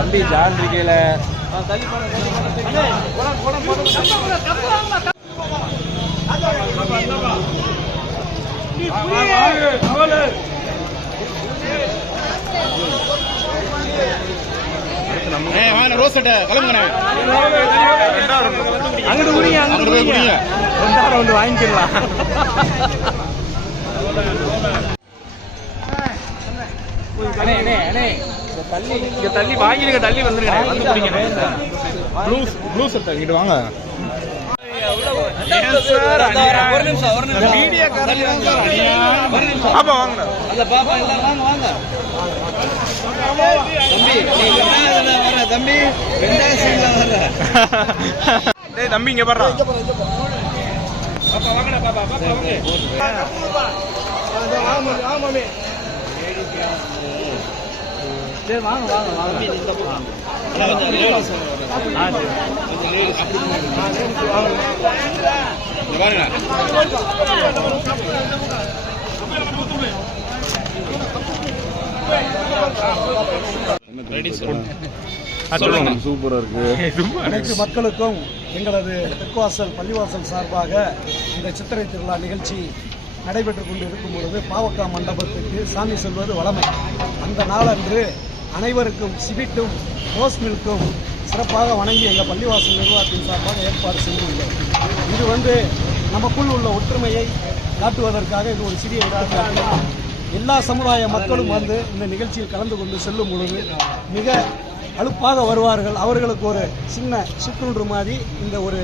தள்ளி ஜான் இருக்கல ரோஸ் கிளம்புங்க அங்கிட்டு குடிங்க அங்கிட்டு போய் குடிங்க 2 வந்து வாங்கிக்கலாம். தள்ளி வாங்கிடுங்க தள்ளி வந்துருங்க வந்து குடிங்க. ப்ளூ சட்டை இங்கிட்டு வாங்க. தம்பி தம்பி இங்க பாரு சூப்பரா இருக்கு. அனைத்து மக்களுக்கும் எங்களது தெற்குவாசல் பள்ளிவாசல் சார்பாக இந்த சித்திரை திருவிழா நிகழ்ச்சி நடைபெற்றுக் கொண்டு இருக்கும் பொழுது பாவக்கா மண்டபத்துக்கு சாமி செல்வது வழமை. அந்த நாளன்று அனைவருக்கும் சிபிட்டும் ரோஸ் மில்க்கும் சிறப்பாக வணங்கி எங்கள் பள்ளிவாசல் நிர்வாகத்தின் சார்பாக ஏற்பாடு செய்துள்ளோம். இது நமக்குள் உள்ள ஒற்றுமையை காட்டுவதற்காக இது ஒரு சிறிய விழா. எல்லா சமுதாய மக்களும் இந்த நிகழ்ச்சியில் கலந்து கொண்டு செல்லும் பொழுது மிக அலுப்பாக வருவார்கள். அவர்களுக்கு ஒரு சின்ன சிற்றுண்டு மாதிரி இந்த ஒரு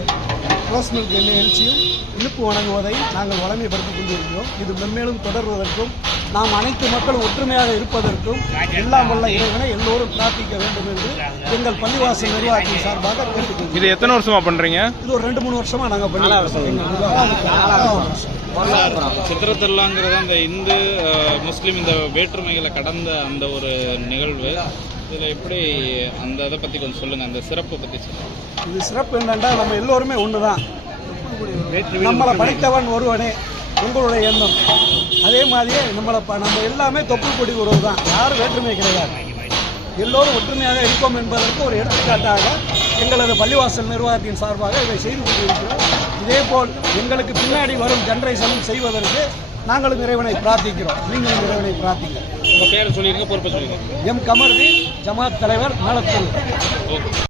ரோஸ் மில்க் நிகழ்ச்சியும் இழுப்பு வழங்குவதை நாங்கள் வழமைப்படுத்திக் கொண்டிருக்கிறோம். இது மென்மேலும் தொடர்வதற்கும் நாம் அனைத்து மக்களும் ஒற்றுமையாக இருப்பதற்கும் எல்லாம் வல்ல இறைவனை எல்லோரும் பிரார்த்திக்க வேண்டும் என்று எங்கள் பள்ளிவாசல் நிர்வாகத்தின் சார்பாக கேட்டுக்கொள்கிறோம். இது எத்தனை வருஷமா பண்றீங்க? இது ஒரு 2-3 வருஷமா நாங்கள் சித்திரத்திருவிழாங்கிறது அந்த இந்து முஸ்லீம் இந்த வேற்றுமைகளை கடந்த அந்த ஒரு நிகழ்வு. இதில் எப்படி அந்த இதை பற்றி கொஞ்சம் சொல்லுங்கள், அந்த சிறப்பை பற்றி சொல்லுங்கள். இது சிறப்பு என்னென்னா நம்ம எல்லோருமே ஒன்று தான். நம்மளை படைத்தவன் ஒருவனே உங்களுடைய எண்ணம். அதே மாதிரியே நம்ம எல்லாமே தொப்புள் கொடி உறவு தான். யாரும் வேற்றுமை கிடையாது. எல்லோரும் ஒற்றுமையாக இருப்போம் என்பதற்கு ஒரு எடுத்துக்காட்டாக எங்களது பள்ளிவாசல் நிர்வாகத்தின் சார்பாக இதை செய்து கொண்டிருக்கிறோம். இதேபோல் எங்களுக்கு பின்னாடி வரும் ஜெனரேஷனும் செய்வதற்கு நாங்களும் இறைவனை பிரார்த்திக்கிறோம். நீங்களும் இறைவனை பிரார்த்திங்க. உங்கள் பேரை சொல்லிடுங்க, பொறுப்பை சொல்லிடுங்க. எம் கமர்தீன், ஜமாத் தலைவர், மேலத்தூர்.